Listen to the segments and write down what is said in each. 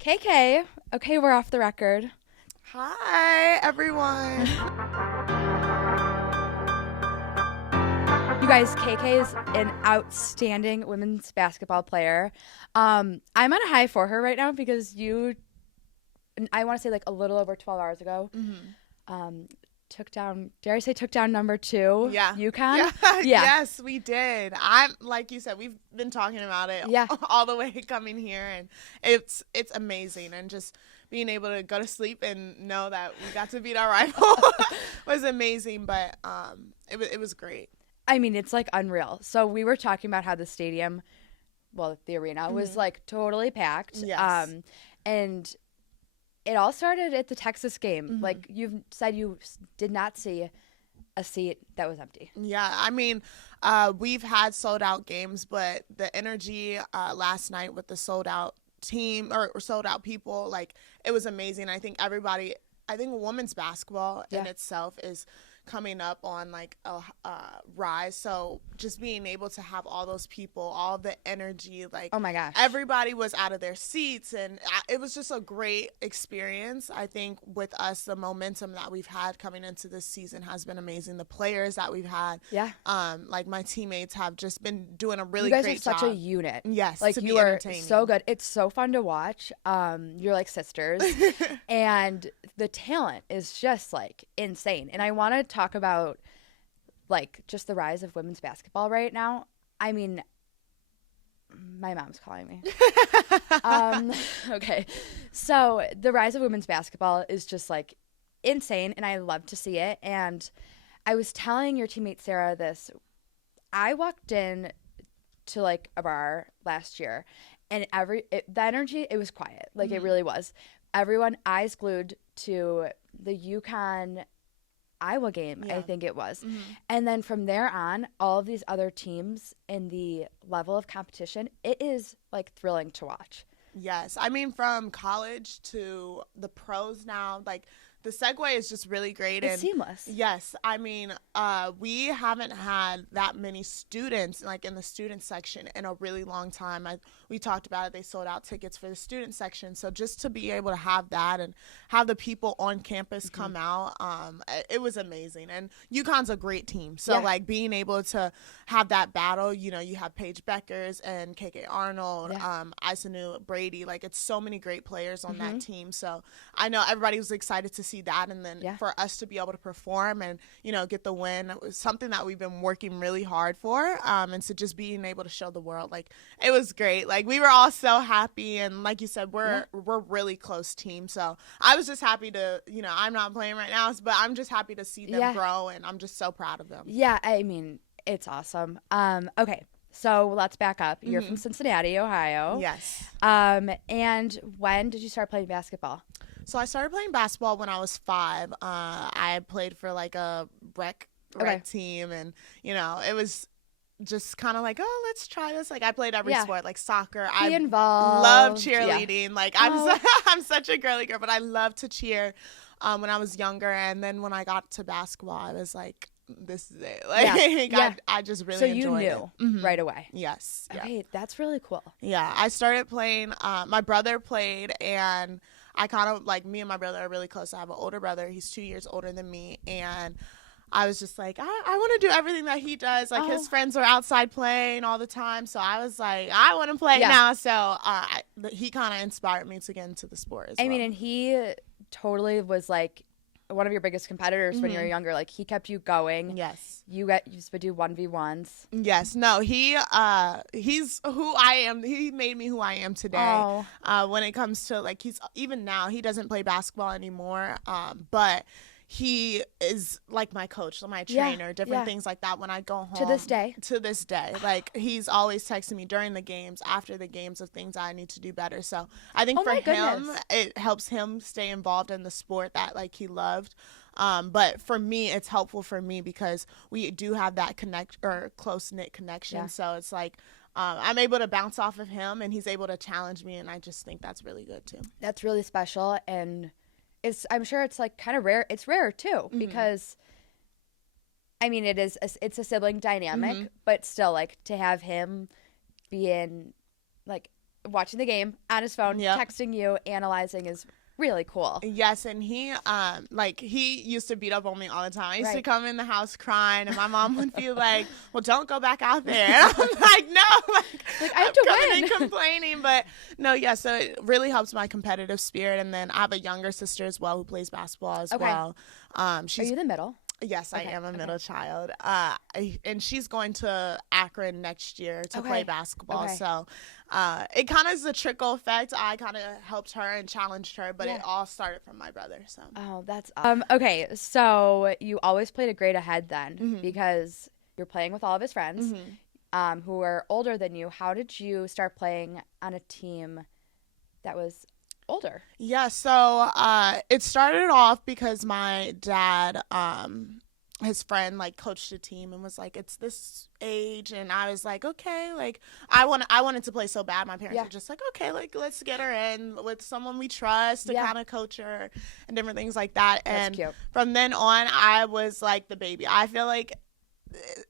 KK. Okay, we're off the record. Hi, everyone. You guys, KK is an outstanding women's basketball player. I'm on a high for her right now because I want to say like a little over 12 hours ago, took down, dare I say took down number 2, Yeah. UConn? Yeah. Yeah. Yes, we did. I'm like you said, we've been talking about it Yeah. all the way coming here, and it's amazing, and just being able to go to sleep and know that we got to beat our rival was amazing. But it was great. I mean, it's like unreal. So we were talking about how the stadium, well, the arena was like totally packed. Yes. And it all started at the Texas game. Like you've said, you did not see a seat that was empty. Yeah, I mean, we've had sold out games, but the energy last night with the sold out team or sold out people, like it was amazing. I think women's basketball in itself is coming up on like a rise. So just being able to have all those people, all the energy, like, Oh my gosh, everybody was out of their seats, and it was just a great experience. I think with us, the momentum that we've had coming into this season has been amazing. The players that we've had, like my teammates have just been doing a really great job. You guys are such a unit. Yes, like to you be are entertaining. so good. It's so fun to watch. You're like sisters, and the talent is just like insane. And I want to talk about like just the rise of women's basketball right now. I mean, my mom's calling me. Okay. So the rise of women's basketball is just like insane, and I love to see it. And I was telling your teammate Sarah this. I walked in to like a bar last year, and the energy, it was quiet. Like it really was. Everyone eyes glued to the UConn Iowa game, I think it was. And then from there on, all of these other teams in the level of competition, it is like thrilling to watch. Yes. I mean, from college to the pros now, like the segue is just really great. It's seamless. Yes. I mean, we haven't had that many students like in the student section in a really long time. We talked about it. They sold out tickets for the student section. So just to be able to have that and have the people on campus come out, it was amazing. And UConn's a great team. So like being able to have that battle, you have Paige Beckers and KK Arnold, Isanu Brady, like it's so many great players on that team. So I know everybody was excited to see that, and then for us to be able to perform and get the win, it was something that we've been working really hard for, and so just being able to show the world, like it was great. Like we were all so happy, and like you said, we're really close team. So I was just happy to I'm not playing right now, but I'm just happy to see them grow, and I'm just so proud of them. Yeah, I mean, it's awesome. Okay, so let's back up. You're from Cincinnati, Ohio. Yes. And when did you start playing basketball? So I started playing basketball when I was 5. I played for like a rec team, and it was just kind of like, oh, let's try this. Like I played every sport, like soccer. Be involved. Love cheerleading. Yeah. Like I'm such a girly girl, but I love to cheer when I was younger. And then when I got to basketball, I was like, this is it. Like I just really enjoyed it. So you knew right away. Yes. Okay, that's really cool. Yeah, I started playing. My brother played, and I kind of like, me and my brother are really close. I have an older brother. He's 2 years older than me, and I was just like, I want to do everything that he does. Like his friends are outside playing all the time, so I was like, I want to play now. So he kind of inspired me to get into the sport as well. I mean, and he totally was like one of your biggest competitors when you were younger. Like he kept you going. Yes. You used to do 1v1s. Yes. No, he's who I am. He made me who I am today. When it comes to like, even now he doesn't play basketball anymore. But he is like my coach, my trainer, different things like that when I go home. To this day. Like he's always texting me during the games, after the games, of things I need to do better. So I think for him, it helps him stay involved in the sport that like he loved. But for me, it's helpful for me because we do have that close-knit connection. Yeah. So it's like I'm able to bounce off of him, and he's able to challenge me, and I just think that's really good too. That's really special, and I'm sure it's like kind of rare. It's rare too, because I mean, it's a sibling dynamic, but still, like to have him be in like watching the game on his phone, Yep. texting you, analyzing is really cool. Yes, and he he used to beat up on me all the time. I used to Right. come in the house crying, and my mom would be like, "Well, don't go back out there." And I'm like, "No, Like, I have I'm to coming win." and complaining." But no, yeah. So it really helps my competitive spirit, and then I have a younger sister as well who plays basketball as Okay. well. Are She's you the middle? Yes, I Okay, am a okay. middle child. And she's going to Akron next year to play Okay, basketball. okay. So it kind of is a trickle effect. I kind of helped her and challenged her, but Yeah. it all started from my brother. So Oh, that's okay. So you always played a grade ahead then Mhm. because you're playing with all of his friends Mhm. who are older than you. How did you start playing on a team that was older? Yeah, so it started off because my dad, his friend, like coached a team and was like, "It's this age," and I was like, "Okay." Like I wanted to play so bad. My parents Yeah. were just like, "Okay, like let's get her in with someone we trust to Yeah. kind of coach her and different things like that." That's And cute. from then on, I was like the baby. I feel like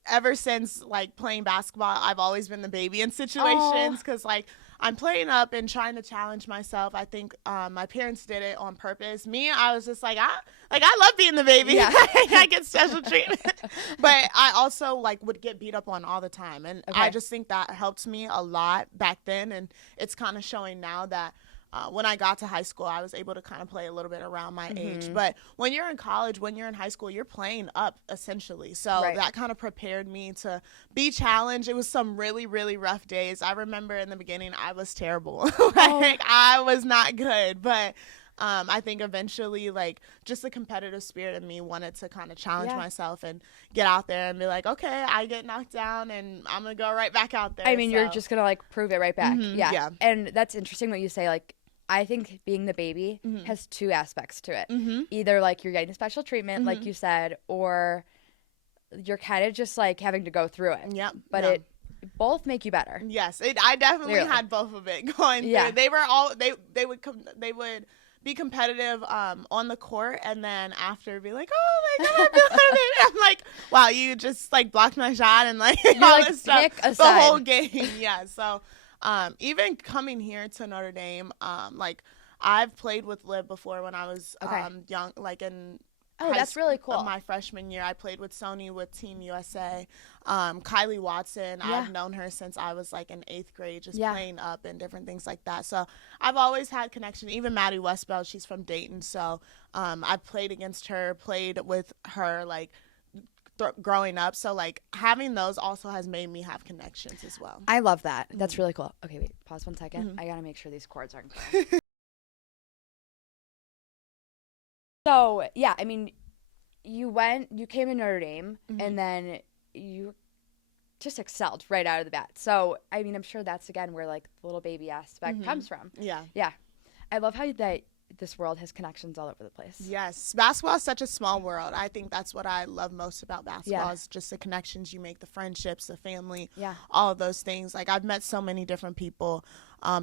ever since like playing basketball, I've always been the baby in situations because like I'm playing up and trying to challenge myself. I think my parents did it on purpose. Me, I was just like I love being the baby. Yeah. I get special treatment, but I also like would get beat up on all the time, and Okay. I just think that helped me a lot back then, and it's kind of showing now that. When I got to high school, I was able to kind of play a little bit around my age. But when you're in college, when you're in high school, you're playing up essentially. So Right. that kind of prepared me to be challenged. It was some really, really rough days. I remember in the beginning, I was terrible. Like, I was not good. But I think eventually, like, just the competitive spirit in me wanted to kind of challenge Yeah. myself and get out there and be like, okay, I get knocked down and I'm going to go right back out there. I mean, you're So- just gonna like prove it right back. Yeah. yeah. And that's interesting what you say. Like, I think being the baby has two aspects to it. Either like you're getting special treatment, like you said, or you're kind of just like having to go through it. Yep. But No. it both make you better. Yes, I definitely Clearly. had both of it going through. Yeah. They were all they would be competitive on the court, and then after be like, oh my god, I'm like, wow, you just like blocked my shot and like all like, this stuff pick a the side. whole game. Yeah, so even coming here to Notre Dame, like I've played with Liv before when I was Okay. young, like in Oh, high that's really school- cool. My freshman year, I played with Sony with Team USA. Kylie Watson, Yeah. I've known her since I was like in 8th grade, just Yeah. playing up and different things like that. So I've always had connection. Even Maddie Westbeld, she's from Dayton. So I've played against her, played with her like growing up. So like having those also has made me have connections as well. I love that. That's really cool. Okay, wait. Pause 1 second. I gotta make sure these cords aren't going. So yeah, I mean, you came to Notre Dame, and then you just excelled right out of the bat. So I mean, I'm sure that's again where like the little baby aspect comes from. Yeah. Yeah, I love how that this world has connections all over the place. Yes, basketball is such a small world. I think that's what I love most about basketball Yeah. is just the connections you make, the friendships, the family, Yeah. all of those things. Like I've met so many different people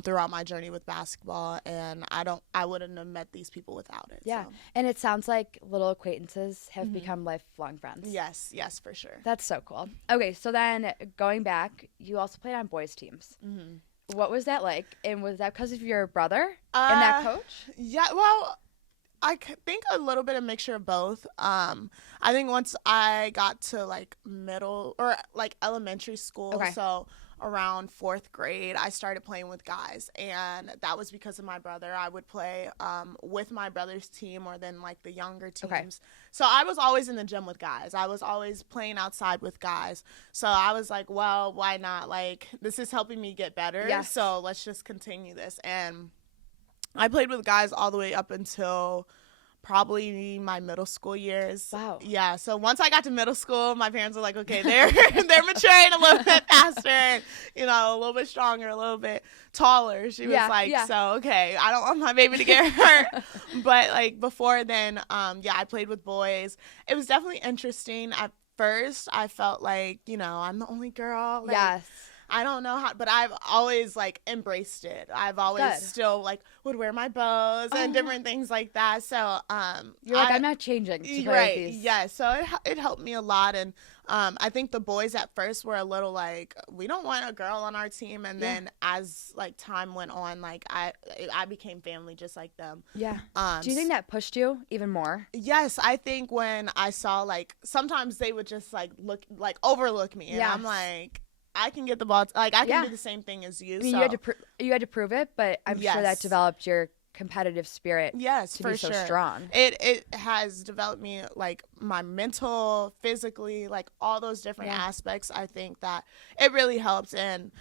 throughout my journey with basketball, and I wouldn't have met these people without it. Yeah, So. and it sounds like little acquaintances have become lifelong friends. Yes, yes, for sure. That's so cool. Okay, so then going back, you also played on boys teams. What was that like? And was that because of your brother and that coach? Yeah, well, think a little bit of mixture of both. I think once I got to like middle or like elementary school, Okay. so around 4th grade, I started playing with guys, and that was because of my brother. I would play with my brother's team or then like the younger teams. Okay. So I was always in the gym with guys. I was always playing outside with guys. So I was like, well, why not? Like, this is helping me get better. Yes. So let's just continue this. And I played with guys all the way up until probably my middle school years. Wow. Yeah. So once I got to middle school, my parents were like, okay, they're maturing a little bit faster, and, you know, a little bit stronger, a little bit taller. She was Yeah, like, yeah. so okay, I don't want my baby to get hurt. But like before then, yeah, I played with boys. It was definitely interesting. At first, I felt like, you know, I'm the only girl. Like, Yes. I don't know how, but I've always like embraced it. I've always Good. still like would wear my bows and different things like that. So You're like, I'm not changing to play right, with these. yeah. So it helped me a lot, and I think the boys at first were a little like, we don't want a girl on our team, and then as like time went on, like I became family just like them. Yeah. Do you think that pushed you even more? Yes, I think when I saw like sometimes they would just like overlook me, and I'm like, I can get the ball. Like I can do the same thing as you. I mean, so. you had to prove it, but I'm sure that developed your competitive spirit. Yes, to for be sure. So strong. It has developed me like my mental, physically, like all those different aspects. I think that it really helps, and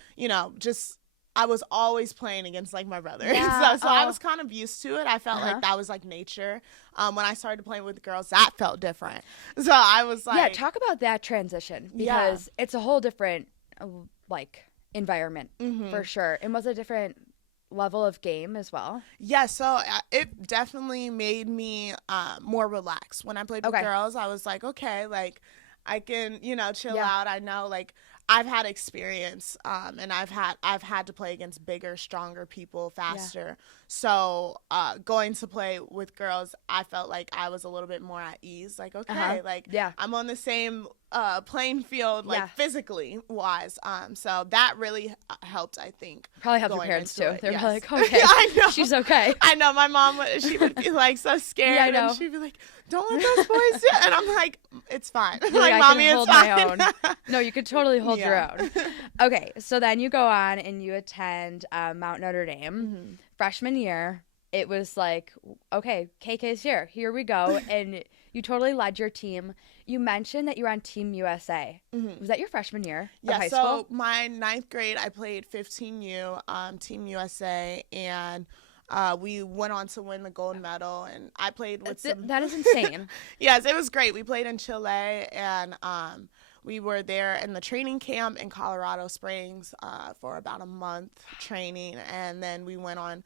just. I was always playing against like my brother. Yeah. So I was kind of used to it. I felt like that was like nature. When I started playing with girls, that felt different. So I was like, yeah, talk about that transition, because it's a whole different like environment for sure. And was a different level of game as well. Yeah, so it definitely made me more relaxed. When I played with girls, I was like, okay, like I can, chill out. I know like I've had experience, and I've had to play against bigger, stronger people faster. So going to play with girls, I felt like I was a little bit more at ease. Like, okay, like I'm on the same playing field, like physically wise. So that really helped, I think. Probably helped your parents too. It. They're like, okay, I know. She's okay. I know. My mom, she would be like so scared. I know. And she'd be like, don't let those boys do it. And I'm like, it's fine. Like, Mommy, I can hold it's my fine. own. No, you could totally hold your own. Okay, so then you go on and you attend Mount Notre Dame. Freshman year, it was like, okay, KK's here. Here we go. And you totally led your team. You mentioned that you were on Team USA. Was that your freshman year of high school? So my 9th grade, I played 15U, Team USA, and we went on to win the gold medal. And I played with some... That is insane. Yes, it was great. We played in Chile, and we were there in the training camp in Colorado Springs for about a month training, and then we went on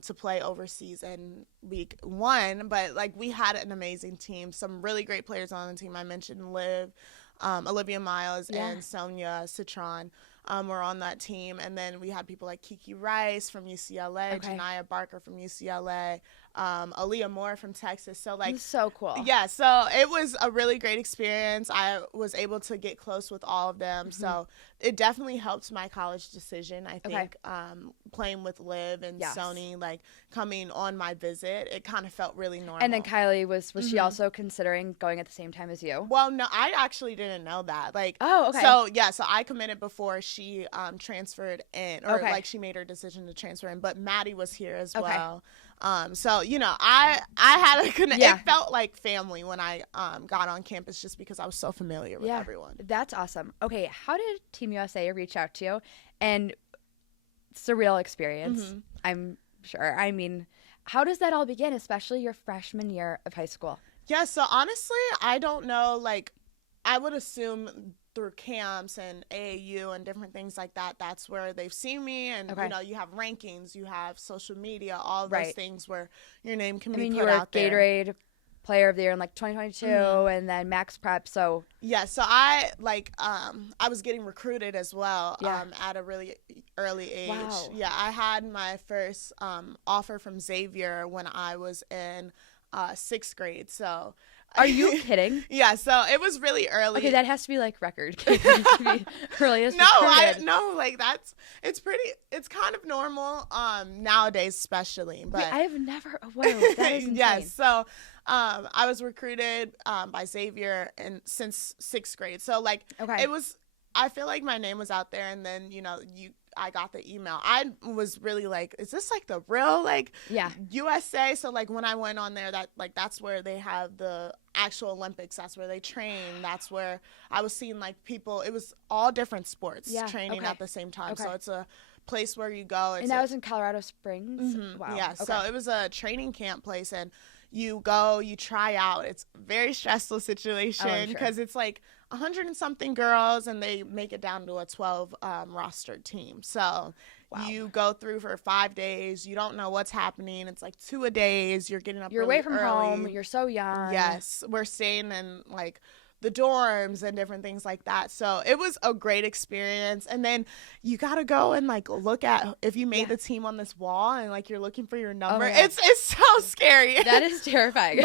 to play overseas in week 1. But like we had an amazing team, some really great players on the team. I mentioned Olivia Miles and Sonia Citron were on that team, and then we had people like Kiki Rice from UCLA, Janiyah Barker from UCLA, Aaliyah Moore from Texas. So like, so cool. Yeah, so it was a really great experience. I was able to get close with all of them. So it definitely helped my college decision. I think playing with Liv and Sony, like coming on my visit, it kind of felt really normal. And then Kylie, was she also considering going at the same time as you? Well, no, I actually didn't know that. Like, So I committed before she transferred in, or like she made her decision to transfer in. But Maddie was here as well. So I had a it felt like family when I got on campus, just because I was so familiar with everyone. That's awesome. Okay, how did Team USA reach out to you? And surreal experience, I'm sure. I mean, how does that all begin, especially your freshman year of high school? Yeah, so honestly, I don't know. Like, I would assume through camps and AAU and different things like that, that's where they've seen me. And, you have rankings, you have social media, all of those things where your name can be put out there. You were Gatorade Player of the Year in like 2022 and then Max Prep. So yeah, so I I was getting recruited as well at a really early age. Wow. Yeah, I had my first offer from Xavier when I was in 6th grade. So are you kidding? Yeah, so it was really early. Okay, that has to be like record. Earliest No, like it's kind of normal nowadays, especially. But wait, I have never. Whoa, that is insane. Yes, so I was recruited by Xavier since 6th grade. So like it was. I feel like my name was out there, and then I got the email. I was really like, is this like the real USA? So like when I went on there, that's where they have the actual Olympics. That's where they train. That's where I was seeing like people. It was all different sports training at the same time. So it's a place where you go. And that was in Colorado Springs. Wow. Yeah. So it was a training camp place, and you go, you try out. It's a very stressful situation because it's like 100 and something girls, and they make it down to a 12 rostered team. So you go through for 5 days. You don't know what's happening. It's like 2-a-days. You're getting up. You're really away from early. home. You're so young. Yes, we're staying in like the dorms and different things like that. So it was a great experience. And then you got to go and like look at if you made the team on this wall and like you're looking for your number. It's so scary. That is terrifying.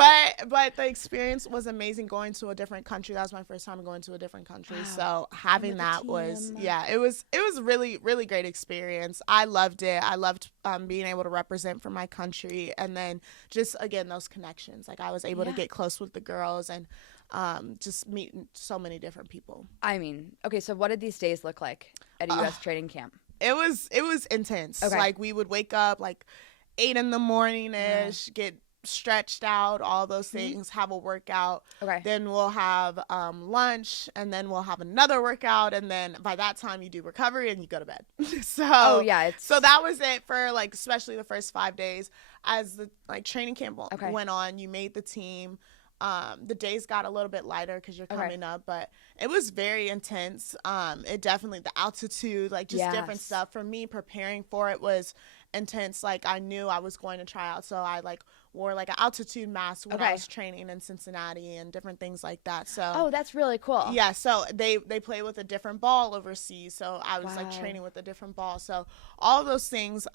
But the experience was amazing going to a different country. That was my first time going to a different country. Wow. So having that was it was really, really great experience. I loved it. I loved being able to represent for my country, and then just again those connections. Like I was able to get close with the girls and just meet so many different people. I mean, okay, so what did these days look like at a U.S. training camp? It was intense. Okay. Like we would wake up like 8 in the morning ish, get stretched out, all those things, have a workout. Okay. Then we'll have lunch, and then we'll have another workout, and then by that time you do recovery and you go to bed. So so that was it for like especially the first 5 days. As the like training camp went on, you made the team. The days got a little bit lighter because you're coming up, but it was very intense. It definitely, the altitude, like just different stuff. For me, preparing for it was intense. Like I knew I was going to try out, so I like wore like an altitude mask when I was training in Cincinnati and different things like that. So that's really cool. Yeah, so they play with a different ball overseas, so I was like training with a different ball. So all those things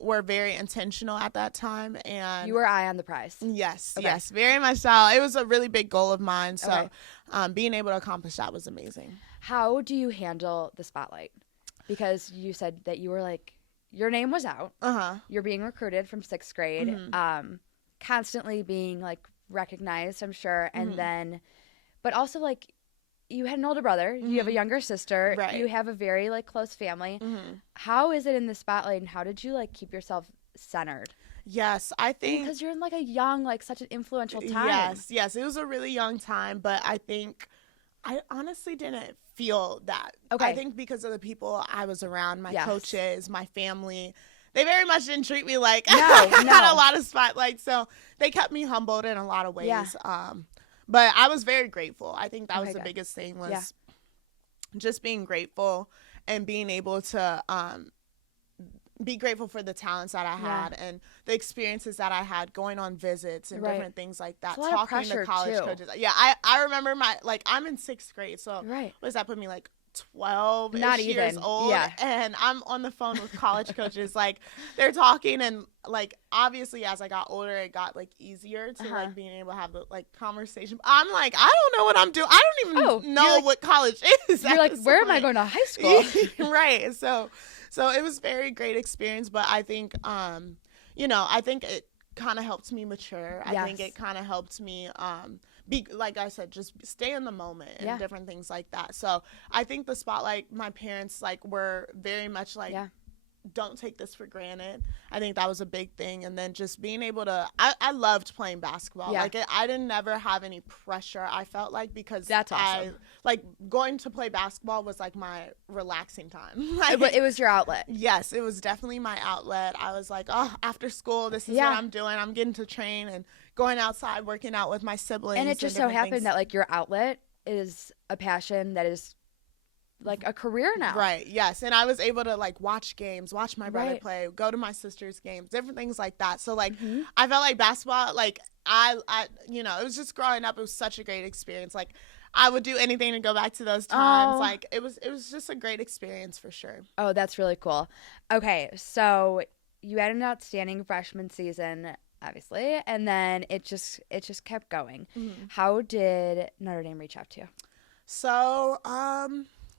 were very intentional at that time, and you were eye on the prize. Yes, yes, very much so. It was a really big goal of mine, so being able to accomplish that was amazing. How do you handle the spotlight? Because you said that you were like, your name was out. You're being recruited from 6th grade. Constantly being like recognized, I'm sure, and then, but also like you had an older brother, you have a younger sister, you have a very like close family. How is it in the spotlight, and how did you like keep yourself centered? Yes, I think because you're in like a young, like such an influential time. Yes, it was a really young time, but I think I honestly didn't feel that. I think because of the people I was around, my coaches, my family. They very much didn't treat me like I had a lot of spotlight, so they kept me humbled in a lot of ways. But I was very grateful. I think that was the biggest thing was just being grateful and being able to be grateful for the talents that I had and the experiences that I had going on visits and different things like that. Talking to college coaches. Yeah, I remember I'm in 6th grade, so what does that put me like 12 years old, and I'm on the phone with college coaches. Like they're talking, and like obviously as I got older it got like easier to like being able to have the like conversation. I'm like, I don't know what I'm doing. I don't even know what college is. You're like, where am I going to high school? Right. So it was very great experience, but I think I think it kind of helped me mature. I think it kind of helped me be, like I said, just stay in the moment and different things like that. So I think the spotlight, my parents like were very much like, don't take this for granted. I think that was a big thing. And then just being able to, I loved playing basketball. Like I didn't never have any pressure, I felt like, because that's awesome. Like going to play basketball was like my relaxing time. It was your outlet. Yes, it was definitely my outlet. I was like, oh, after school, this is what I'm doing. I'm getting to train and going outside, working out with my siblings. And it just so happened that like your outlet is a passion that is like a career now. Right, yes. And I was able to like watch games, watch my brother play, go to my sister's games, different things like that. So like I felt like basketball, like I it was just growing up, it was such a great experience. Like I would do anything to go back to those times. Like it was just a great experience for sure. Oh, that's really cool. Okay, so you had an outstanding freshman season, obviously, and then it just kept going. How did Notre Dame reach out to you? So,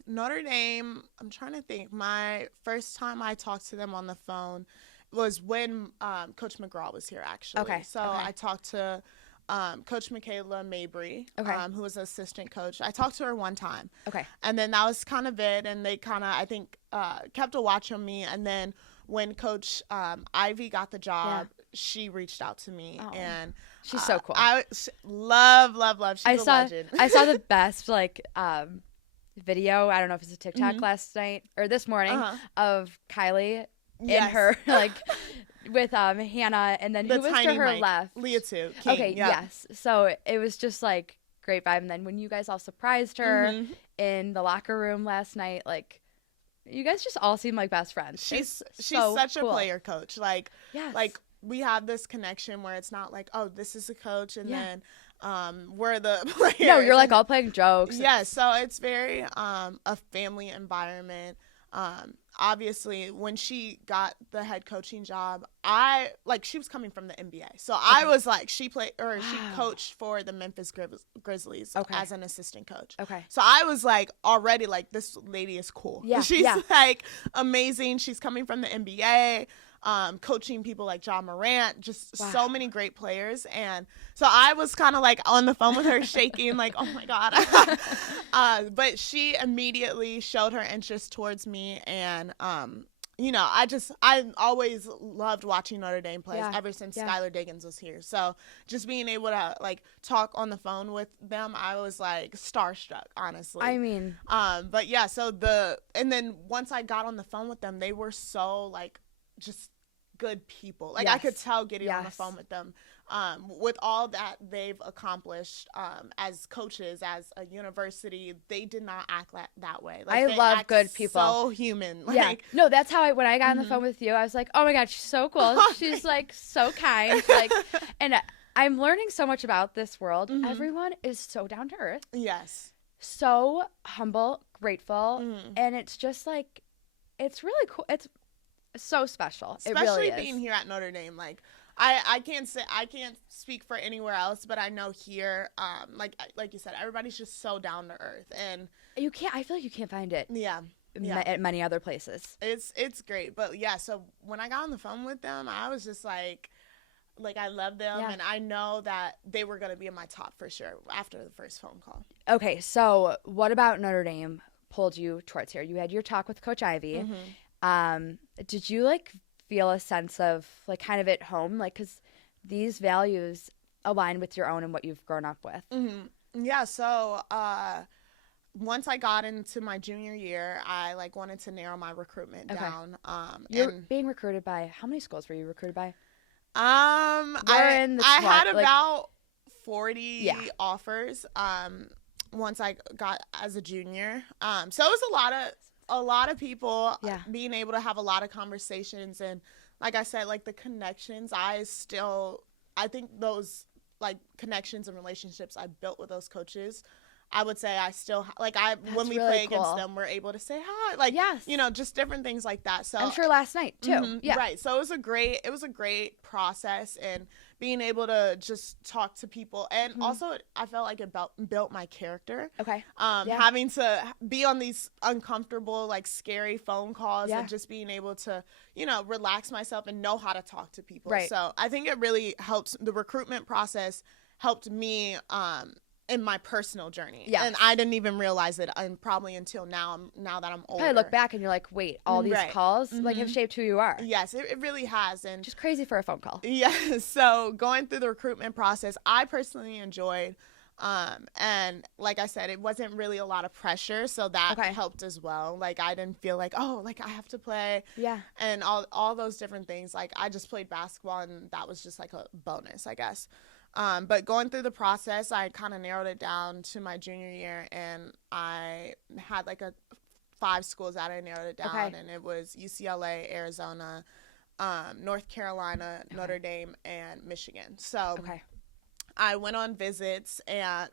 Notre Dame, I'm trying to think. My first time I talked to them on the phone was when Coach McGraw was here, actually. I talked to Coach Michaela Mabry, who was an assistant coach. I talked to her one time. And then that was kind of it. And they kind of, I think, kept a watch on me. And then when Coach Ivy got the job, she reached out to me. And she's so cool. I love. She's a legend. I saw the best, like, video, I don't know if it's a TikTok last night or this morning of Kylie in her like with Hannah, and then who was to her left? Leah too. Yes. So it was just like great vibe. And then when you guys all surprised her in the locker room last night, like you guys just all seem like best friends. She's such a player coach. Like we have this connection where it's not like, oh, this is the coach and Yeah. then we're the players. No, you're like all playing jokes. Yeah, so it's very a family environment. Obviously, when she got the head coaching job, she was coming from the NBA. So I was like, she coached for the Memphis Grizzlies as an assistant coach. Okay. So I was like, already like, this lady is cool. Yeah. She's like amazing. She's coming from the NBA. Coaching people like John Morant, just so many great players. And so I was kind of like on the phone with her shaking like, oh my God. But she immediately showed her interest towards me. And, I always loved watching Notre Dame play ever since Skylar Diggins was here. So just being able to like talk on the phone with them, I was like starstruck, honestly. I mean, but yeah, and then once I got on the phone with them, they were so like just good people. Like I could tell getting on the phone with them, with all that they've accomplished as coaches, as a university, they did not act that way. Like, I love good people. So human. Like, no, that's how when I got on the phone with you, I was like, oh my God, she's so cool. She's like so kind. Like, and I'm learning so much about this world. Everyone is so down to earth. Yes. So humble, grateful, and it's just like, it's really cool. It's so special. Especially it really is. Being here at Notre Dame, like I can't speak for anywhere else, but I know here, like you said, everybody's just so down to earth, and I feel like you can't find it. Yeah. At many other places. It's great, but yeah. So when I got on the phone with them, I was just like I love them, and I know that they were gonna be in my top for sure after the first phone call. Okay, so what about Notre Dame pulled you towards here? You had your talk with Coach Ivy. Did you like feel a sense of like kind of at home, like because these values align with your own and what you've grown up with? Yeah. So once I got into my junior year, I like wanted to narrow my recruitment down. You're being recruited by how many schools were you recruited by? I had about 40 offers. Once I got as a junior, so it was a lot of people. Being able to have a lot of conversations, and like I said, like the connections, I think those like connections and relationships I built with those coaches, I would say I still when we play against them, we're able to say hi, like just different things like that. So I'm sure last night too. Right. So it was a great process, and being able to just talk to people, and also I felt like it built my character. Okay. Having to be on these uncomfortable, like scary phone calls, and just being able to, relax myself and know how to talk to people. Right. So I think it really helps. The recruitment process helped me in my personal journey. Yeah. And I didn't even realize it probably until now that I'm older. I look back and you're like, wait, all these calls like have shaped who you are. Yes, it really has. And just crazy for a phone call. Yeah. So going through the recruitment process, I personally enjoyed, and like I said, it wasn't really a lot of pressure. So that helped as well. Like I didn't feel like, oh, like I have to play. Yeah. And all those different things. Like I just played basketball, and that was just like a bonus, I guess. But going through the process, I kind of narrowed it down to my junior year, and I had like 5 schools that I narrowed it down, and it was UCLA, Arizona, North Carolina, Notre Dame, and Michigan. So I went on visits,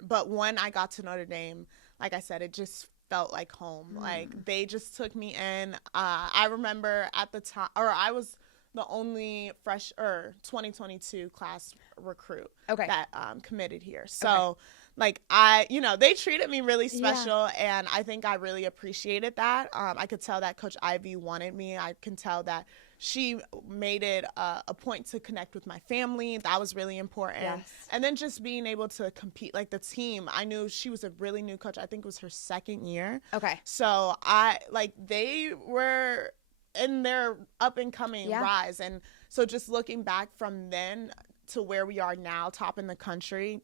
but when I got to Notre Dame, like I said, it just felt like home. Like they just took me in. I remember at the time, or I was the only 2022 class recruit that committed here. So like they treated me really special, and I think I really appreciated that. I could tell that Coach Ivy wanted me. I can tell that she made it a point to connect with my family. That was really important. Yes. And then just being able to compete, like the team, I knew she was a really new coach. I think it was her 2nd year. So they were in their up and coming rise, and so just looking back from then to where we are now, top in the country,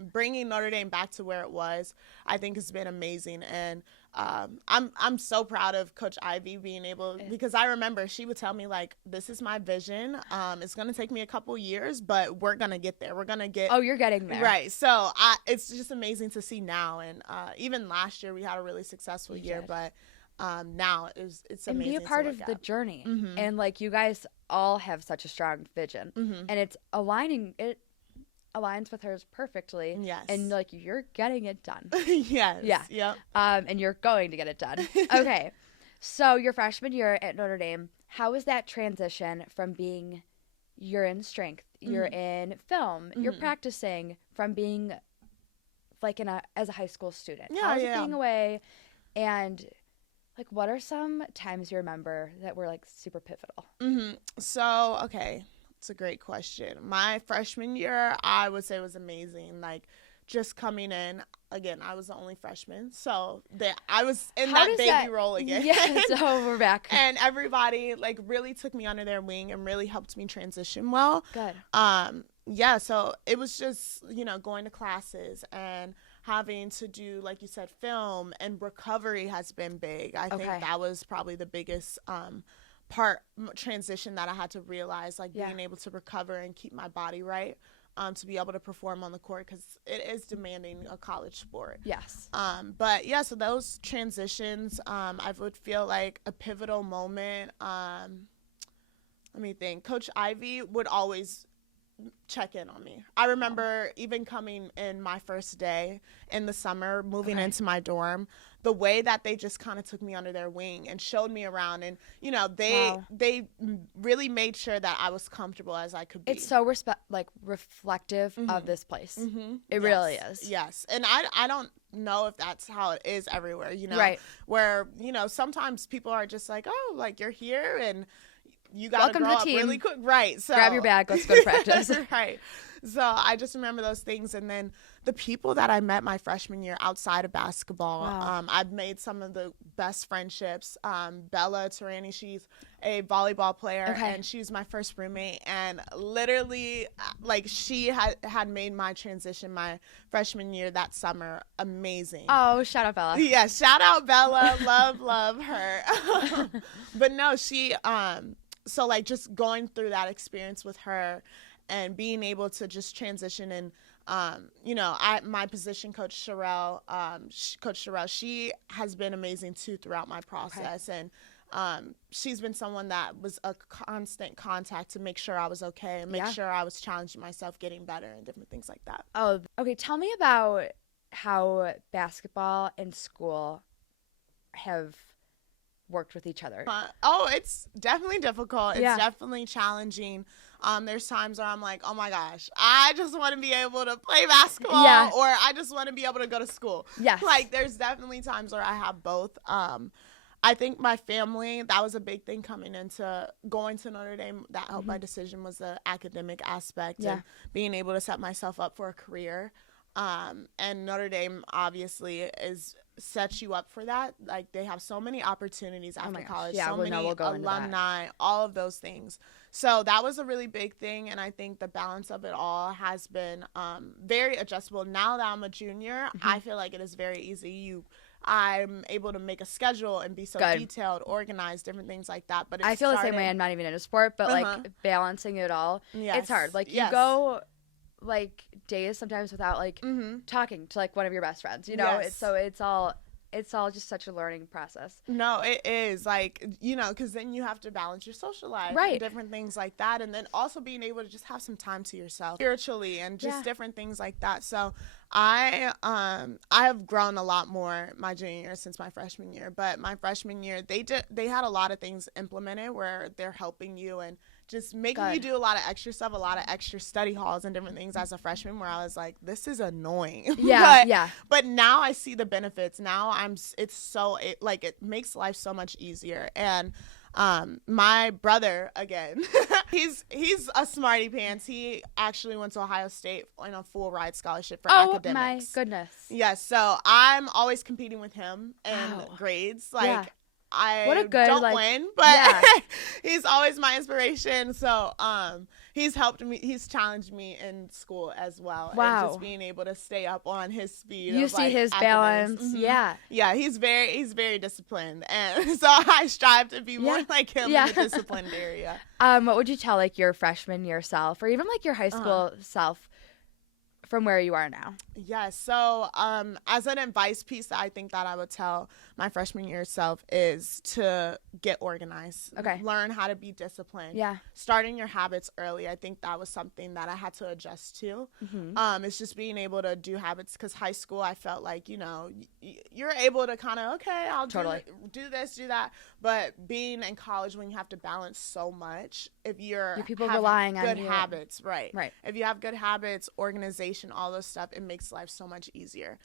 bringing Notre Dame back to where it was, I think has been amazing. And I'm so proud of Coach Ivy being able, because I remember she would tell me like, this is my vision. It's going to take me a couple years, but we're going to get there. We're going to get. Oh, you're getting there. Right. So it's just amazing to see now. And even last year we had a really successful year, but now it's amazing. And be a part of the journey. And like you guys all have such a strong vision, and it aligns with hers perfectly. Yes. And like you're getting it done. Yes. Yeah. Yep. And you're going to get it done. Okay. So your freshman year at Notre Dame, how was that transition from being you're in strength, you're in film, you're practicing, from being like as a high school student? Yeah, how was it being away? And like, what are some times you remember that were like super pivotal? So, okay, it's a great question. My freshman year, I would say, was amazing. Like, just coming in, again, I was the only freshman, so I was in that baby role again. Yeah, so we're back. And everybody, like, really took me under their wing and really helped me transition well. Good. Yeah, so it was just, going to classes and having to do, like you said, film, and recovery has been big. I think that was probably the biggest transition that I had to realize, like being able to recover and keep my body right. To be able to perform on the court, because it is demanding, a college sport. Yes. But yeah, so those transitions, I would feel like a pivotal moment. Let me think. Coach Ivy would always check in on me. I remember even coming in my first day in the summer, moving into my dorm, the way that they just kind of took me under their wing and showed me around, and they really made sure that I was comfortable as I could be. It's so reflective of this place. It really is. Yes. And I don't know if that's how it is everywhere, right, where sometimes people are just like, oh, like, you're here and you got to grow up really quick. Right. So grab your bag. Let's go to practice. Right. So I just remember those things. And then the people that I met my freshman year outside of basketball, I've made some of the best friendships. Bella Tarani, she's a volleyball player, and she's my first roommate. And literally, like, she had made my transition my freshman year that summer amazing. Oh, shout out Bella. Yeah, shout out Bella. love her. But no, she so like just going through that experience with her and being able to just transition, and my position coach Sherelle, she has been amazing too throughout my process. And she's been someone that was a constant contact to make sure I was okay and make sure I was challenging myself, getting better, and different things like that. Oh, okay. Tell me about how basketball and school have worked with each other. It's definitely difficult. It's definitely challenging. There's times where I'm like, oh my gosh, I just want to be able to play basketball, or I just want to be able to go to school. Yes. Like, there's definitely times where I have both. I think my family, that was a big thing coming into going to Notre Dame that helped my decision, was the academic aspect and being able to set myself up for a career. And Notre Dame obviously sets you up for that. Like, they have so many opportunities after college, so many alumni, all of those things. So that was a really big thing, and I think the balance of it all has been very adjustable. Now that I'm a junior, I feel like it is very easy. I'm able to make a schedule and be so detailed, organized, different things like that. But I feel the same way. I'm not even in a sport, but like balancing it all, it's hard. Like, you go like days sometimes without like talking to like one of your best friends, it's all just such a learning process. No, it is, like, because then you have to balance your social life, and different things like that, and then also being able to just have some time to yourself spiritually and just different things like that. So I have grown a lot more my junior year since my freshman year, but my freshman year they had a lot of things implemented where they're helping you and just making you do a lot of extra stuff, a lot of extra study halls and different things as a freshman, where I was like, this is annoying. But now I see the benefits. Now it makes life so much easier. And my brother, again, he's a smarty pants. He actually went to Ohio State on a full ride scholarship for academics. Oh my goodness. Yes, so I'm always competing with him in grades. Like, I don't win, but he's always my inspiration. So he's helped me. He's challenged me in school as well. Wow. And just being able to stay up on his speed. You see his balance. Yeah. Yeah, he's very disciplined. And so I strive to be more like him in the disciplined area. What would you tell like your freshman year self, or even like your high school self, from where you are now? Yes. So, as an advice piece that I think that I would tell my freshman year self is to get organized. Okay. Learn how to be disciplined. Yeah. Starting your habits early. I think that was something that I had to adjust to. It's just being able to do habits, because high school, I felt like, you're able to kind of, okay, I'll do this, do that. But being in college, when you have to balance so much, if you're people relying on good you. habits, right. If you have good habits, organization, all those stuff, it makes life so much easier.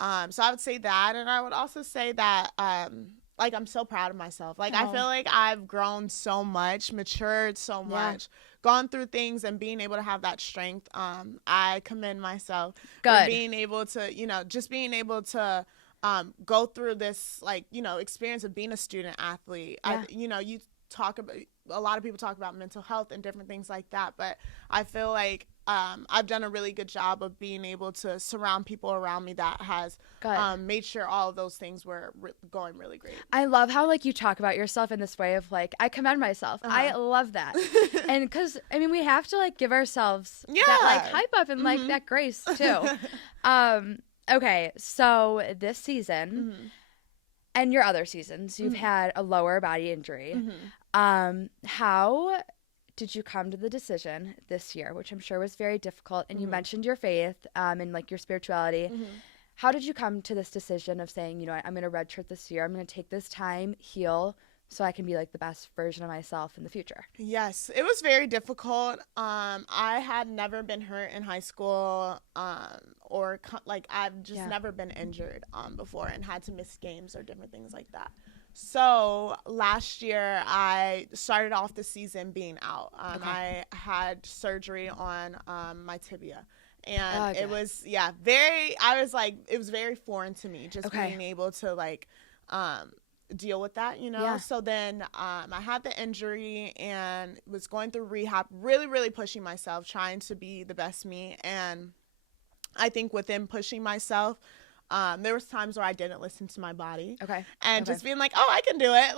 So I would say that, and I would also say that, I'm so proud of myself. I feel like I've grown so much, matured so much, gone through things, and being able to have that strength. I commend myself for being able to, just being able to go through this, experience of being a student athlete. You talk about, a lot of people talk about mental health and different things like that, but I feel like I've done a really good job of being able to surround people around me that has made sure all of those things were going really great. I love how you talk about yourself in this way of I commend myself. I love that. And because we have to give ourselves that hype up and that grace too. Okay, so this season and your other seasons, you've had a lower body injury. How did you come to the decision this year, which I'm sure was very difficult, and you mentioned your faith and your spirituality. How did you come to this decision of saying, you know what, I'm going to redshirt this year, I'm going to take this time, heal, so I can be the best version of myself in the future? Yes, it was very difficult. I had never been hurt in high school, or I've just never been injured before and had to miss games or different things like that. So last year I started off the season being out. I had surgery on my tibia. And it was, it was very foreign to me, just being able to deal with that, So then I had the injury and was going through rehab, really, really pushing myself, trying to be the best me. And I think within pushing myself, there was times where I didn't listen to my body. And just being oh, I can do it.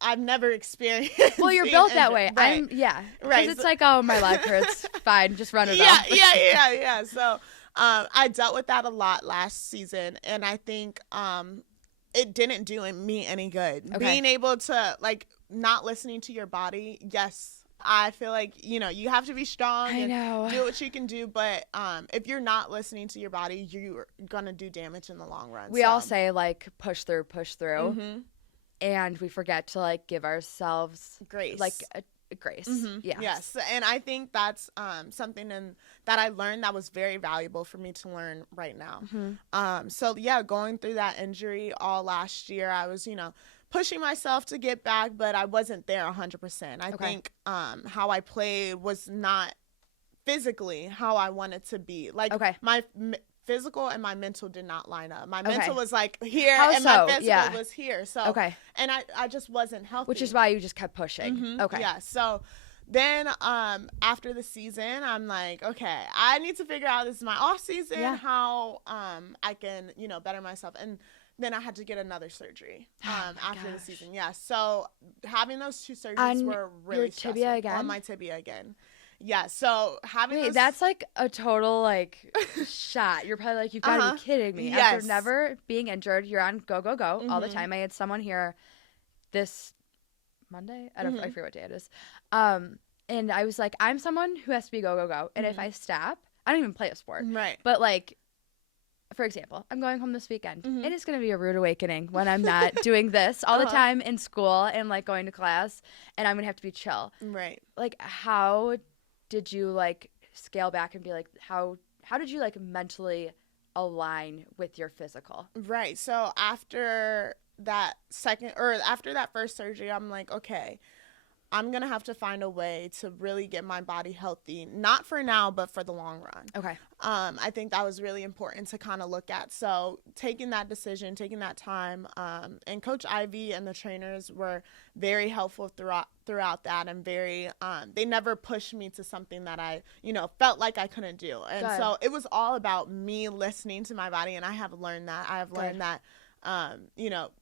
I've never experienced. Well, you're built that way. Because it's oh, my leg hurts. Fine, just run it off. Yeah. So I dealt with that a lot last season, and I think it didn't do me any good. Being able to not listening to your body. Yes. I feel you have to be strong and do what you can do. But if you're not listening to your body, you're going to do damage in the long run. We all say, push through. And we forget to, give ourselves grace. Grace. Yes. And I think that's something that I learned that was very valuable for me to learn right now. Going through that injury all last year, I was, pushing myself to get back, but I wasn't there 100%. I think how I played was not physically how I wanted to be. My physical and my mental did not line up. My mental was here, and my physical was here. So and I just wasn't healthy. Which is why you just kept pushing. Yeah. So then after the season, I'm okay, I need to figure out, this is my off season, how I can better myself. And then I had to get another surgery after the season. Yeah. So having those two surgeries were really stressful. Tibia again? On my tibia again. Yeah. So having that's a total shot. You're probably you've got to be kidding me. Yes. After never being injured, you're on go all the time. I had someone here this Monday. I forget what day it is. And I was I'm someone who has to be go. And if I stop, I don't even play a sport. Right. But for example, I'm going home this weekend. It is going to be a rude awakening when I'm not doing this all the time in school and going to class, and I'm going to have to be chill. Right. How did you scale back and be how did you mentally align with your physical? Right. So after that first surgery, I'm okay, I'm going to have to find a way to really get my body healthy, not for now, but for the long run. Okay. I think that was really important to kind of look at. So taking that decision, taking that time, and Coach Ivy and the trainers were very helpful throughout that, and very, they never pushed me to something that I, felt like I couldn't do. And so it was all about me listening to my body, and I have learned that. I have learned that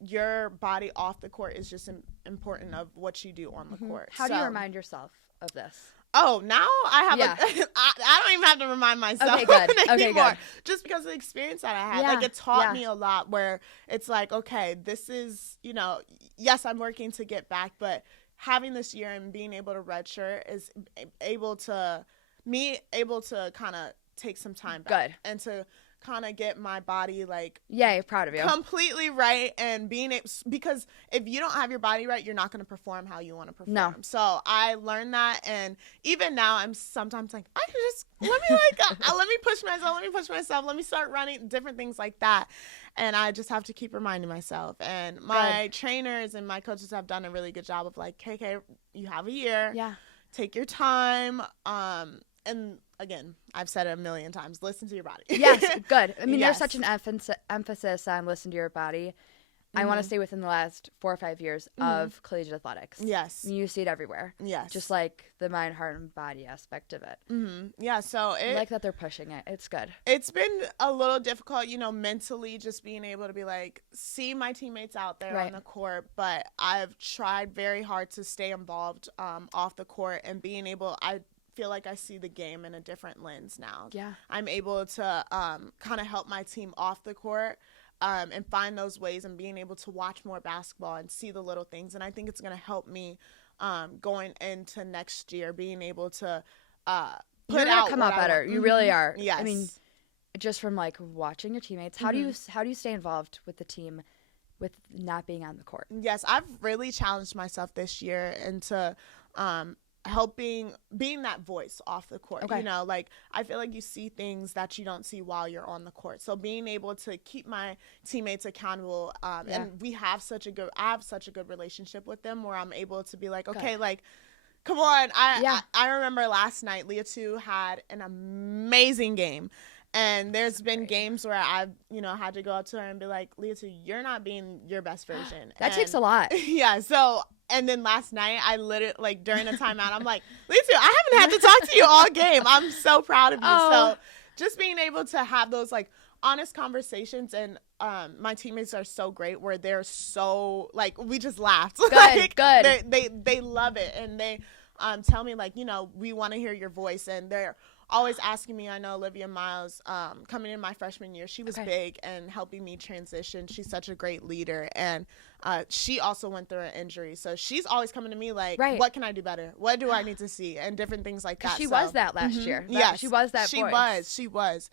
your body off the court is just important of what you do on the court. How do you remind yourself of this? Oh, now I have Yeah. I don't even have to remind myself Okay, good. Okay, anymore. good. Just because of the experience that I had. Yeah. Like, it taught Yeah. me a lot where it's like, okay, this is, yes, I'm working to get back, but having this year and being able to redshirt is able to kind of take some time back. Good. And to kind of get my body like Yay, proud of you. completely right, and because if you don't have your body right, you're not going to perform how you want to perform. No. So I learned that, and even now I'm sometimes like, I can just let me push myself, let me start running, different things like that. And I just have to keep reminding myself, and my trainers and my coaches have done a really good job of like, KK, you have a year, take your time, and again, I've said it a million times, listen to your body. Yes, good. I mean, Yes. there's such an emphasis on listen to your body. I want to say within the last 4 or 5 years of collegiate athletics. Yes. I mean, you see it everywhere. Yes. Just like the mind, heart, and body aspect of it. Yeah, so I like that they're pushing it. It's good. It's been a little difficult, mentally, just being able to be like, see my teammates out there on the court, but I've tried very hard to stay involved off the court, and being able, I feel like I see the game in a different lens now. Yeah. I'm able to kind of help my team off the court and find those ways, and being able to watch more basketball and see the little things. And I think it's going to help me going into next year, being able to You're gonna come out better. You really are. Yes. I mean, just from like watching your teammates, how do you stay involved with the team with not being on the court? Yes, I've really challenged myself this year into being that voice off the court. Okay. Like, I feel like you see things that you don't see while you're on the court. So being able to keep my teammates accountable, and I have such a good relationship with them, where I'm able to be like, okay, like, come on. I remember last night, Leah 2 had an amazing game. And there's been games where I've, had to go up to her and be like, Leah 2, you're not being your best version. That takes a lot. Yeah. So, and then last night, I literally, like, during a timeout, I'm like, Leah 2, I haven't had to talk to you all game. I'm so proud of you. Oh. So just being able to have those, like, honest conversations, and my teammates are so great, where they're so, like, we just laughed. Good, good. They love it, and they tell me, like, we want to hear your voice, and they're always asking me. I know Olivia Miles, coming in my freshman year, she was big and helping me transition. She's such a great leader, and she also went through an injury, so she's always coming to me like, what can I do better? What do I need to see? And different things like that. She was that last year. Yes, she was that voice. She was.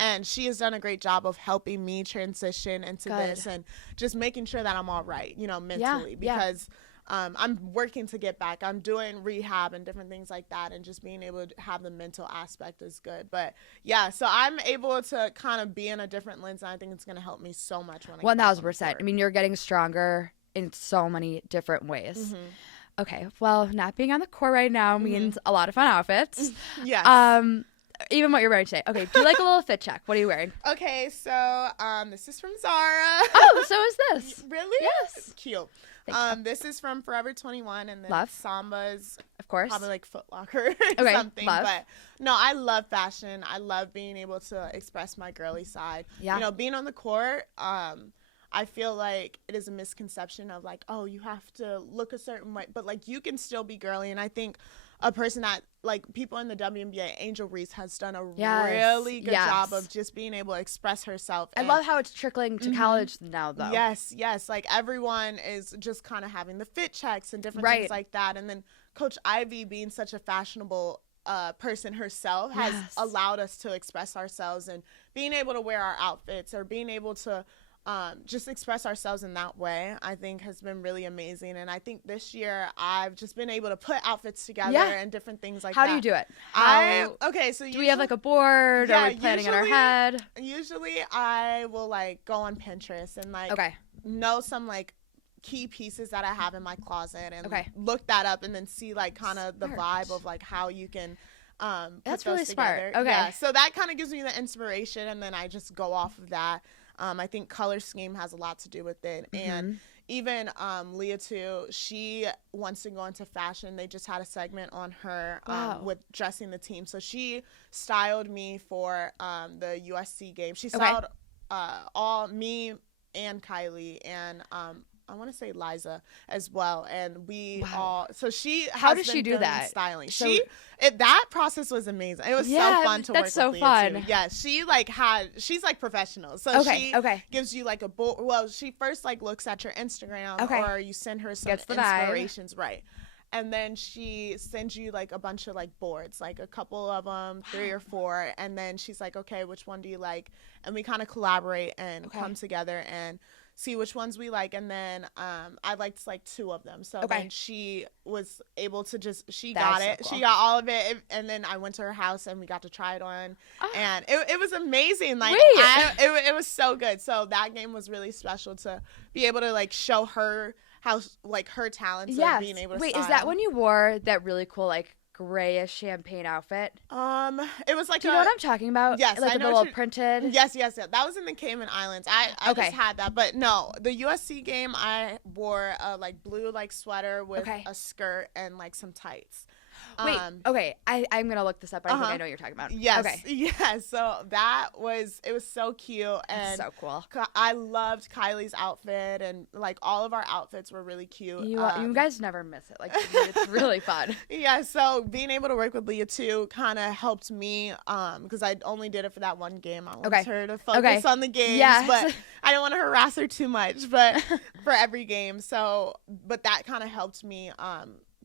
And she has done a great job of helping me transition into this, and just making sure that I'm all right, mentally, because I'm working to get back. I'm doing rehab and different things like that, and just being able to have the mental aspect is good. But yeah, so I'm able to kind of be in a different lens, and I think it's going to help me so much when I get back on the 1000%. court. I mean, you're getting stronger in so many different ways. Okay, well, not being on the court right now means a lot of fun outfits. Yes. Even what you're wearing today. Okay, do like a little fit check. What are you wearing? Okay, so this is from Zara. Oh, so is this. Really? Yes. Cute. Thank you. This is from Forever 21, and then Love. Samba's Of course. probably like Foot Locker or Okay, something. love. But no, I love fashion. I love being able to express my girly side. Yeah. Being on the court, I feel like it is a misconception of like, oh, you have to look a certain way, but like you can still be girly. And I think a person that, like, people in the WNBA, Angel Reese, has done a really good job of just being able to express herself. I love how it's trickling to college now, though. Yes. Like, everyone is just kind of having the fit checks and different things like that. And then Coach Ivy, being such a fashionable person herself, has allowed us to express ourselves, and being able to wear our outfits, or being able to just express ourselves in that way, I think has been really amazing. And I think this year I've just been able to put outfits together and different things like that. How do you do it? So do we have like a board, or are we planning in our head? Usually I will like go on Pinterest and like know some like key pieces that I have in my closet, and look that up, and then see like kind of the vibe of like how you can that's put really those smart. together. Okay. Yeah, so that kind of gives me the inspiration, and then I just go off of that. I think color scheme has a lot to do with it. And even Leah too, she wants to go into fashion. They just had a segment on her with dressing the team. So she styled me for the USC game. She styled all me and Kylie and I want to say Liza as well, and we Wow. all. So How has does been she do doing that? styling. So- That process was amazing. It was Yeah, so fun to that's work so with Leah fun. too. Yeah, she's like professional. So Okay, she okay. gives you like a board. Well, she first like looks at your Instagram, Okay. or you send her some Gets the vibe. inspirations, right? And then she sends you like a bunch of like boards, like a couple of them, 3 or 4, and then she's like, okay, which one do you like? And we kind of collaborate and come together and see which ones we like. And then I liked like 2 of them, so then she was able to she got it. So cool. She got all of it, and then I went to her house and we got to try it on, and it was amazing. Like it was so good. So that game was really special to be able to like show her how like her talents of being able to Wait, style. is that when you wore that really cool like grayish champagne outfit? It was like, do you know what I'm talking about? Yes, like I a know little printed. Yes. That was in the Cayman Islands. I just had that, but no, the USC game I wore a like blue like sweater with a skirt and like some tights. Wait, okay, I'm gonna look this up. I think I know what you're talking about. Yes, okay. Yes. So it was so cute and so cool. I loved Kylie's outfit, and like all of our outfits were really cute. You guys never miss it. Like it's really fun. Yeah. So being able to work with Leah too kind of helped me because I only did it for that one game. I wanted her to focus on the games, but I didn't want to harass her too much. But for every game, but that kind of helped me.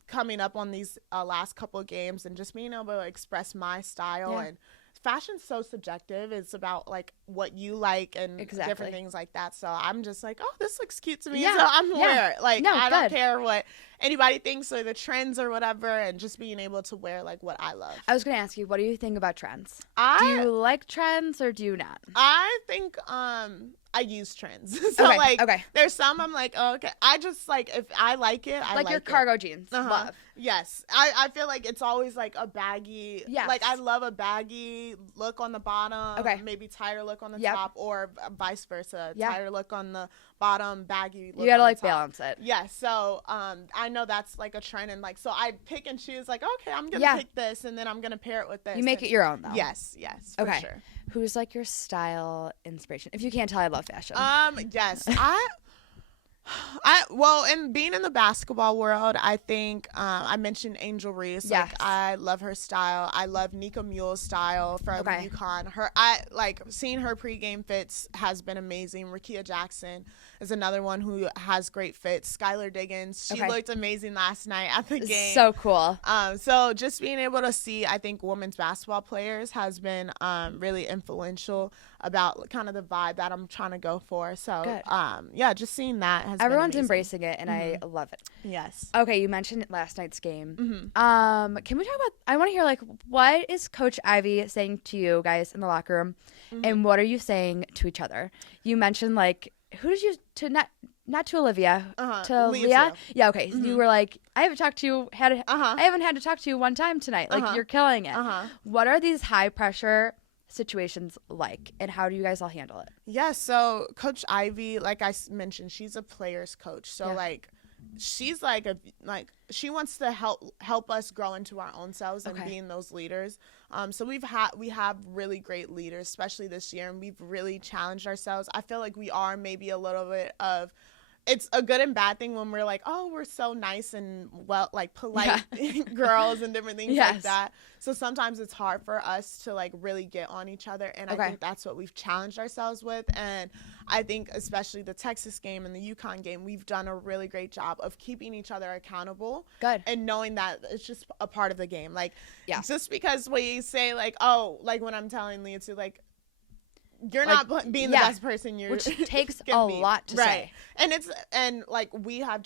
Coming up on these last couple of games and just being able to express my style. And fashion's so subjective. It's about like what you like and different things like that. So I'm just like, oh, this looks cute to me. So I'm wear it. Like I don't care what anybody thinks or the trends or whatever, and just being able to wear like what I love. I was gonna ask you, what do you think about trends? Do you like trends or do you not? I think I use trends. So there's some I'm like, oh, okay. I just like, if I like it, I like your cargo jeans. Love. Yes. I feel like it's always like a baggy. Yes. Like I love a baggy look on the bottom. Maybe tighter look on the top, or vice versa. Tighter look on the bottom, baggy look. You gotta on like the top. balance it. Yeah. So I know that's like a trend, and like so I pick and choose. Like, okay, I'm gonna pick this, and then I'm gonna pair it with this. You make it your own though. Yes. For sure. Who's like your style inspiration? If you can't tell, I love fashion. Yes. Well, in being in the basketball world, I think I mentioned Angel Reese. Yes. Like I love her style. I love Nika Mule's style from UConn. Seeing her pregame fits has been amazing. Rakia Jackson is another one who has great fits. Skylar Diggins, she looked amazing last night at the game. So cool. So just being able to see, I think, women's basketball players has been really influential about kind of the vibe that I'm trying to go for. So just seeing that has everyone's been embracing it, and I love it. Yes. Okay, you mentioned last night's game. Can we talk about? I want to hear like what is Coach Ivy saying to you guys in the locker room, and what are you saying to each other? You mentioned like who did you to not to Olivia to Leah? Yeah. Okay. You were like, I haven't talked to you. I haven't had to talk to you one time tonight. Like you're killing it. What are these high pressure situations like, and how do you guys all handle it? Yeah, so Coach Ivy, like I mentioned, she's a player's coach. So like she's like she wants to help us grow into our own selves and being those leaders. So we have really great leaders, especially this year, and we've really challenged ourselves. I feel like we are maybe a little bit of, it's a good and bad thing when we're like, oh, we're so nice and polite girls and different things like that. So sometimes it's hard for us to like really get on each other. And I think that's what we've challenged ourselves with. And I think especially the Texas game and the UConn game, we've done a really great job of keeping each other accountable. Good. And knowing that it's just a part of the game. Like, just because we say like, oh, like when I'm telling Leah to like, you're like, not being the best person you're, which takes a lot to say. And like we have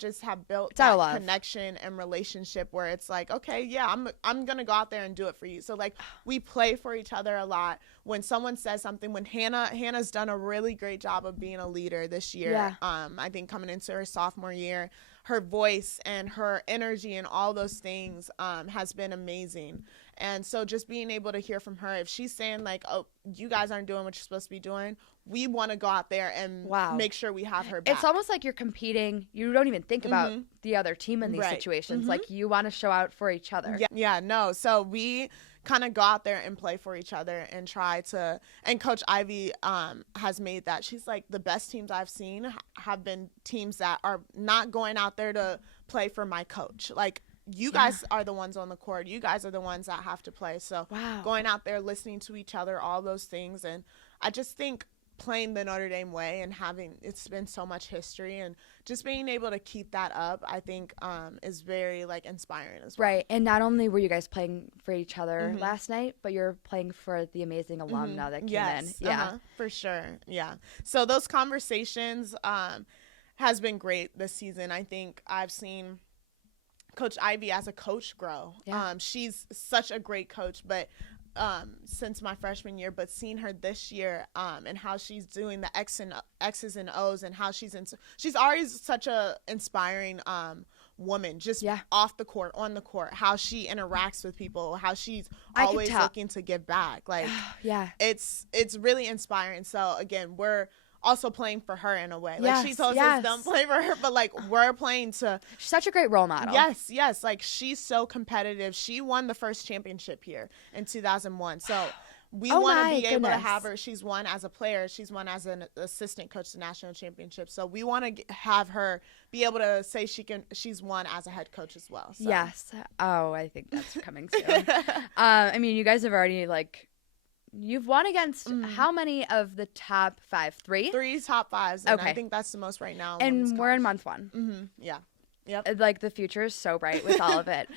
built that connection and relationship where it's like, okay, I'm gonna go out there and do it for you. So like we play for each other a lot. When someone says something, when Hannah's done a really great job of being a leader this year. I think coming into her sophomore year, her voice and her energy and all those things has been amazing. And so just being able to hear from her, if she's saying like, oh, you guys aren't doing what you're supposed to be doing, we want to go out there and make sure we have her back. It's almost like you're competing. You don't even think about the other team in these situations. Like you want to show out for each other. No. So we kind of go out there and play for each other and try to. And Coach Ivy has made that. She's like, the best teams I've seen have been teams that are not going out there to play for my coach. Like, you guys are the ones on the court. You guys are the ones that have to play. So going out there, listening to each other, all those things. And I just think playing the Notre Dame way and it's been so much history, and just being able to keep that up, I think is very like inspiring as well. Right. And not only were you guys playing for each other last night, but you're playing for the amazing alumni that came in. Yeah, for sure. Yeah. So those conversations has been great this season. I think I've seen Coach Ivy as a coach grow. Yeah. She's such a great coach, but since my freshman year, but seeing her this year and how she's doing the X's and O's, and how she's always such a inspiring woman, just off the court, on the court, how she interacts with people, how she's always looking to give back. Like, it's really inspiring. So again, we're also playing for her in a way. Like, she told us don't play for her, but like, we're playing to. She's such a great role model. Yes. Like, she's so competitive. She won the first championship here in 2001. So we want to be able to have her. She's won as a player. She's won as an assistant coach to national championship. So we want to have her be able to say she's won as a head coach as well. So. Yes. Oh, I think that's coming soon. I mean, you guys have already you've won against how many of the top 5? 3? 3 top 5s. And I think that's the most right now. And we're in month 1. Yeah. Yep. Like, the future is so bright with all of it.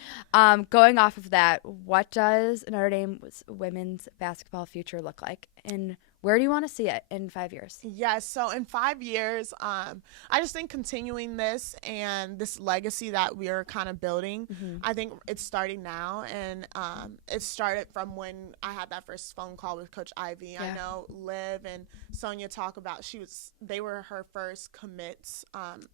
Going off of that, what does Notre Dame's women's basketball future look like? And where do you want to see it in 5 years? Yes, so in 5 years, I just think continuing this and this legacy that we are kind of building, I think it's starting now. And it started from when I had that first phone call with Coach Ivy. I know Liv and Sonia talk about they were her first commits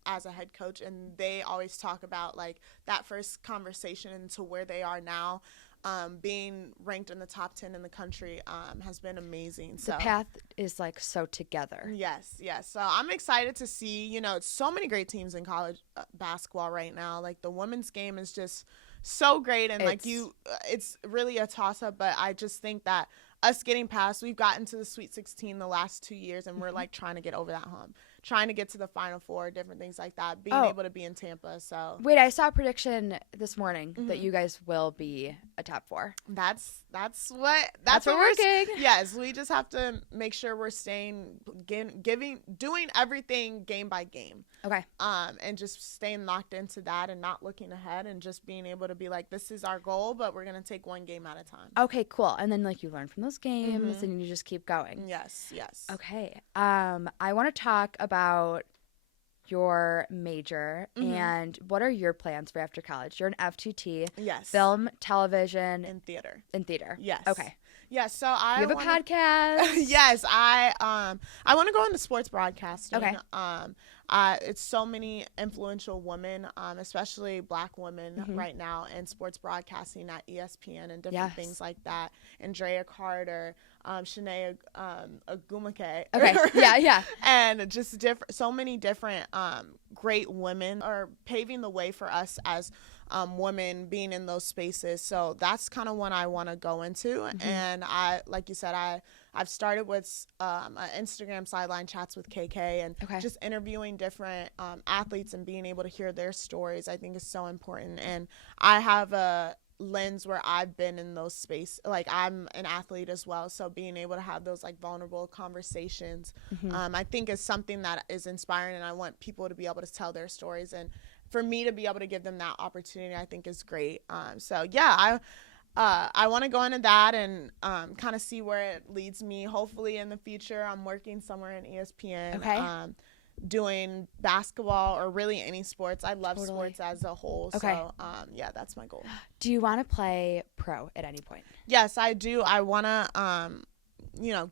as a head coach, and they always talk about like that first conversation into where they are now. Being ranked in the top 10 in the country has been amazing. So the path is like so together. Yes. So I'm excited to see, so many great teams in college basketball right now. Like, the women's game is just so great, and it's really a toss up, but I just think that us getting past, we've gotten to the Sweet 16 the last 2 years, and we're like trying to get over that hump, trying to get to the Final Four, different things like that, being able to be in Tampa. So wait, I saw a prediction this morning that you guys will be a top 4. That's what we're working. Yes, we just have to make sure we're doing everything game by game. Okay. And just staying locked into that and not looking ahead, and just being able to be like, this is our goal, but we're gonna take one game at a time. Okay, cool. And then you learn from those games and you just keep going. Yes. Okay. I want to talk about your major and what are your plans for after college? You're an FTT. Yes. Film, television, and theater. Yes. Okay. Yes, so I have a podcast. Yes, I want to go into sports broadcasting. Okay. It's so many influential women, especially Black women right now in sports broadcasting at ESPN and different things like that. Andrea Carter, Shanae Agumake. Okay. Yeah. And just so many different great women are paving the way for us as women being in those spaces. So that's kind of what I want to go into. And I, like you said, I've started with an Instagram sideline chats with KK, and just interviewing different athletes and being able to hear their stories, I think is so important. And I have a lens where I've been in those spaces. Like, I'm an athlete as well, so being able to have those like vulnerable conversations, I think is something that is inspiring, and I want people to be able to tell their stories, and for me to be able to give them that opportunity, I think is great. So yeah, I want to go into that and kind of see where it leads me. Hopefully in the future, I'm working somewhere in ESPN, doing basketball or really any sports. I love sports as a whole. So yeah, that's my goal. Do you want to play pro at any point? Yes, I do. I want to,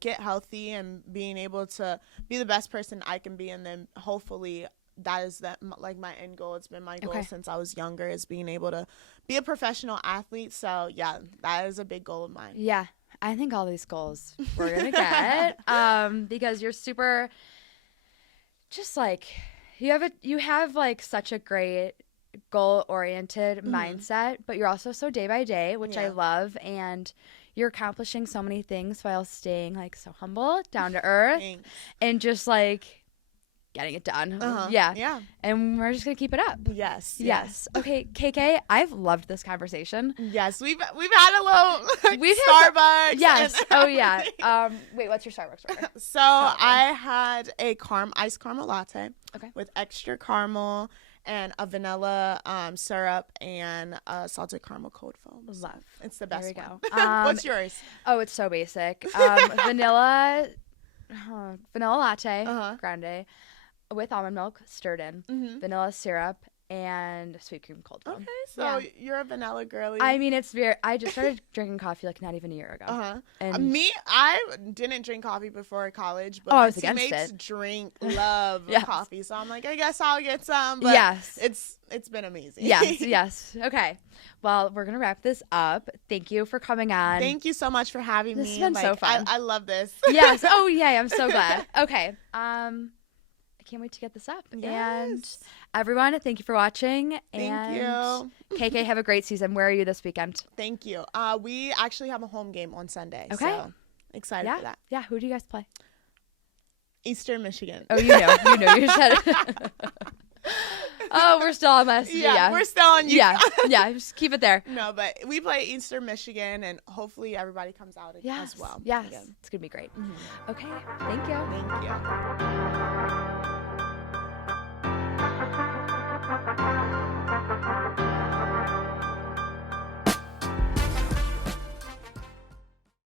get healthy and being able to be the best person I can be, and then hopefully that is my end goal. It's been my goal since I was younger, is being able to be a professional athlete. So yeah, that is a big goal of mine. Yeah, I think all these goals we're gonna get because you're super, just like you have like such a great goal-oriented mindset, but you're also so day by day, which I Yeah. love, and you're accomplishing so many things while staying like so humble, down to earth, Thanks. and just like getting it done. Yeah. Yeah. And we're just gonna keep it up. Yes. Okay, KK, I've loved this conversation. Yes. We've had a little We've had Starbucks. Yes. and Oh yeah. everything. Wait, what's your Starbucks order? So I had a iced caramel latte. Okay. With extra caramel and a vanilla syrup and a salted caramel cold foam. Love. It's the best There we one. go. What's yours? Oh, it's so basic. Vanilla latte, grande, with almond milk, stirred in, vanilla syrup, and sweet cream cold foam. Okay, so you're a vanilla girly. I mean, I just started drinking coffee like not even a year ago. And I didn't drink coffee before college, but I my was against teammates love Yes. coffee, so I'm like, I guess I'll get some. But Yes. it's been amazing. Yes. Okay. Well, we're gonna wrap this up. Thank you for coming on. Thank you so much for having me. This has been so fun. I love this. Yes. Oh yeah, I'm so glad. Okay. I can't wait to get this up. Yes. And everyone, thank you for watching. Thank you. KK, have a great season. Where are you this weekend? Thank you. We actually have a home game on Sunday. Okay. So excited for that. Yeah. Who do you guys play? Eastern Michigan. Oh, you know. You said it. Oh, we're still on this. Yeah, we're still on you. Yeah. Just keep it there. No, but we play Eastern Michigan, and hopefully everybody comes out as well. Yes. Again. It's going to be great. Okay. Thank you. Thank you.